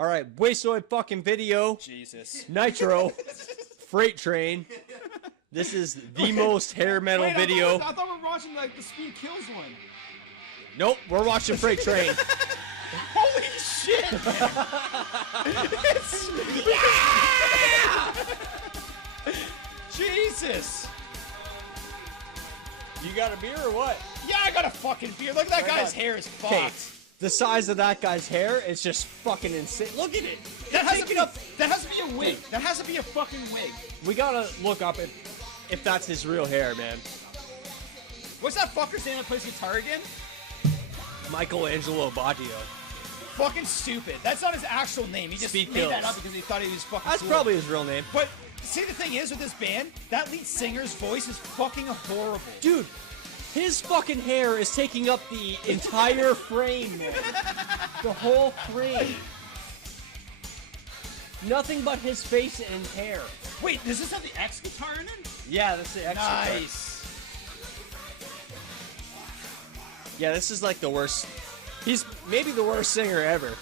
All right, Wastoid fucking video. Jesus. Nitro. Freight Train. This is the most hair metal video. I thought we were watching like the Speed Kills one. Nope, we're watching Freight Train. Holy shit! Yeah! Jesus! You got a beer or what? Yeah, I got a fucking beer. Look at that guy's hair is fucked. The size of that guy's hair is just fucking insane. Look at it. That has to be a wig. That has to be a fucking wig. We gotta look up if that's his real hair, man. What's that fucker's name that plays guitar again? Michelangelo Baggio. Fucking stupid. That's not his actual name. He just made that up because he thought he was fucking That's cool. probably his real name. But see, the thing is with this band, that lead singer's voice is fucking horrible. Dude, his fucking hair is taking up the entire frame, man. The whole frame. Nothing but his face and hair. Wait, does this have the X guitar in it? Yeah, that's the X guitar. Nice. Yeah, this is like the worst. He's maybe the worst singer ever.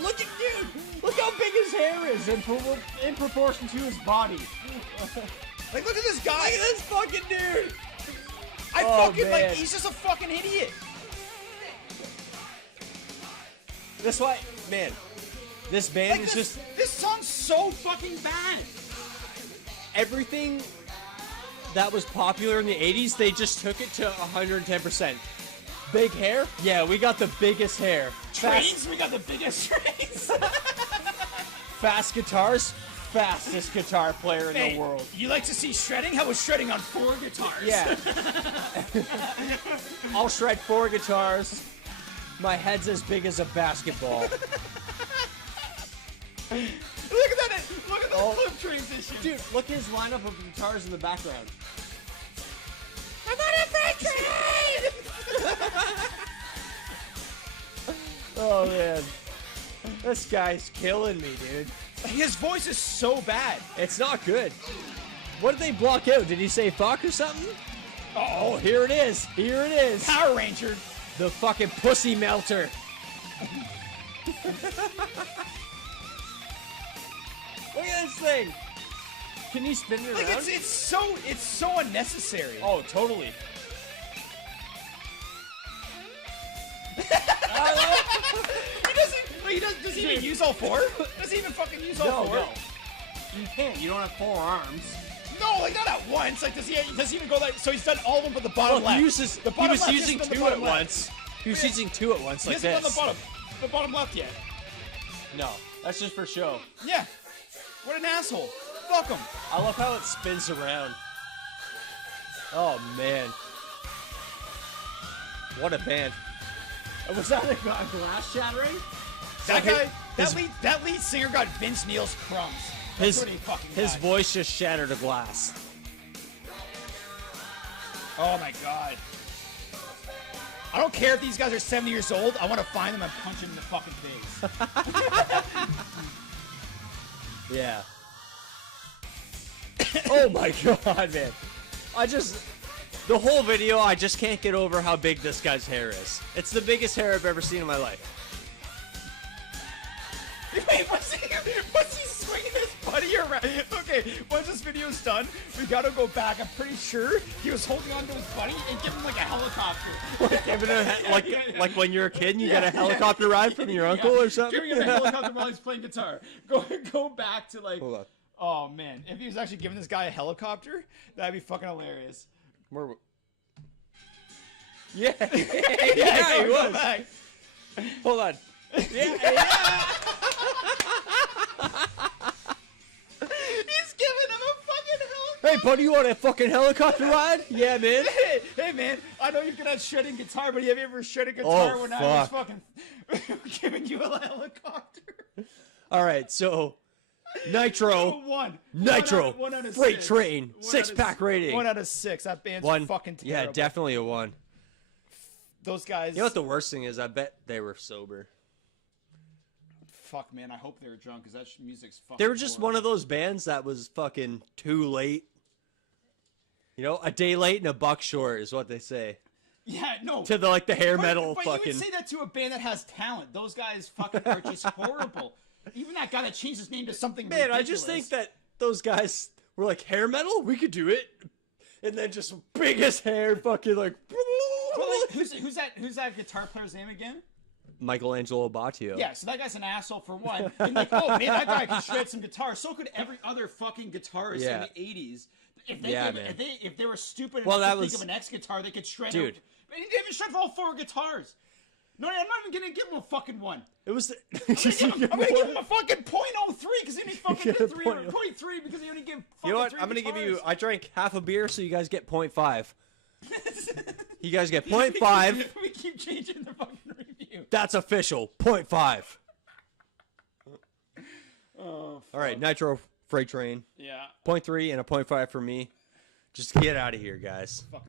Look at dude! Look how big his hair is in proportion to his body. Like, look at this guy! Look at this fucking dude! Like, he's just a fucking idiot. That's why, man, this band is just... This song's so fucking bad. Everything that was popular in the 80s, they just took it to 110%. Big hair? Yeah, we got the biggest hair. Trains? We got the biggest trains. Fast guitars? Fastest guitar player in the world. You like to see shredding? How was shredding on 4 guitars? Yeah. I'll shred 4 guitars. My head's as big as a basketball. Look at that! Look at the clip transition. Dude, look at his lineup of guitars in the background. I'm on a freight train! Oh man, this guy's killing me, dude. His voice is so bad. It's not good. What did they block out? Did he say fuck or something? Oh, here it is. Here it is. Power Ranger. The fucking pussy melter. Look at this thing. Can you spin it around? Like it's so unnecessary. Oh, totally. Does he even use all 4? Does he even fucking use all 4? No. You can't. You don't have 4 arms. No, like not at once. Like does he even go like? So he's done all of them, but the bottom left. He was using 2 at once. He was using 2 at once, like this. He hasn't done the bottom left yet. No, that's just for show. Yeah. What an asshole. Fuck him. I love how it spins around. Oh man. What a band. Was that a glass shattering? That lead singer got Vince Neil's crumbs. That's what he fucking got. His voice just shattered a glass. Oh my god. I don't care if these guys are 70 years old. I want to find them and punch them in the fucking face. Yeah. Oh my god, man. The whole video, I just can't get over how big this guy's hair is. It's the biggest hair I've ever seen in my life. Wait, what's he swinging his buddy around? Okay, once this video's done, we gotta go back. I'm pretty sure he was holding on to his buddy and giving him like a helicopter. Like when you're a kid and you get a helicopter ride from your uncle or something? Giving him a helicopter while he's playing guitar. Go back to like... Hold on. Oh man, if he was actually giving this guy a helicopter, that'd be fucking hilarious. Yeah, yeah, he was. Back. Hold on. Yeah. He's giving him a fucking helicopter. Hey, buddy, you want a fucking helicopter ride? Yeah, man. Hey, man, I know you're good at shredding guitar, but have you ever shredded guitar when I was fucking giving you a helicopter? All right, so Nitro. Nitro. One out of Freight 6. Train. 6-pack rating. 1 out of 6. That band's fucking terrible. Yeah, definitely a 1. Those guys. You know what the worst thing is? I bet they were sober. Fuck, man. I hope they were drunk because that music's fucking. They were just one of those bands that was fucking too late. You know, a day late and a buck short is what they say. Yeah, no. To the like the hair metal but fucking. you would say that to a band that has talent. Those guys fucking are just horrible. Even that guy that changed his name to something Man, ridiculous. I just think that those guys were like, hair metal, we could do it, and then just biggest hair, fucking like. Well, like who's that guitar player's name again? Michelangelo Batio. Yeah, so that guy's an asshole for one. And like, oh man, that guy can shred some guitar. So could every other fucking guitarist in the '80s. If they were stupid enough to think of an X guitar, they could shred. Dude. And he didn't even shred for all 4 guitars. No, I'm not even gonna give him a fucking 1. It was. I'm gonna give him a fucking .03 because he only fucking did 3 or .3 because he only gave. You know what? I'm gonna give you. I drank half a beer, so you guys get 0.5. You guys get 0.5. We keep changing the fucking review. That's official. 0.5. Oh. All right, Nitro Freight Train. Yeah. 0.3 and a 0.5 for me. Just get out of here, guys. Fuck.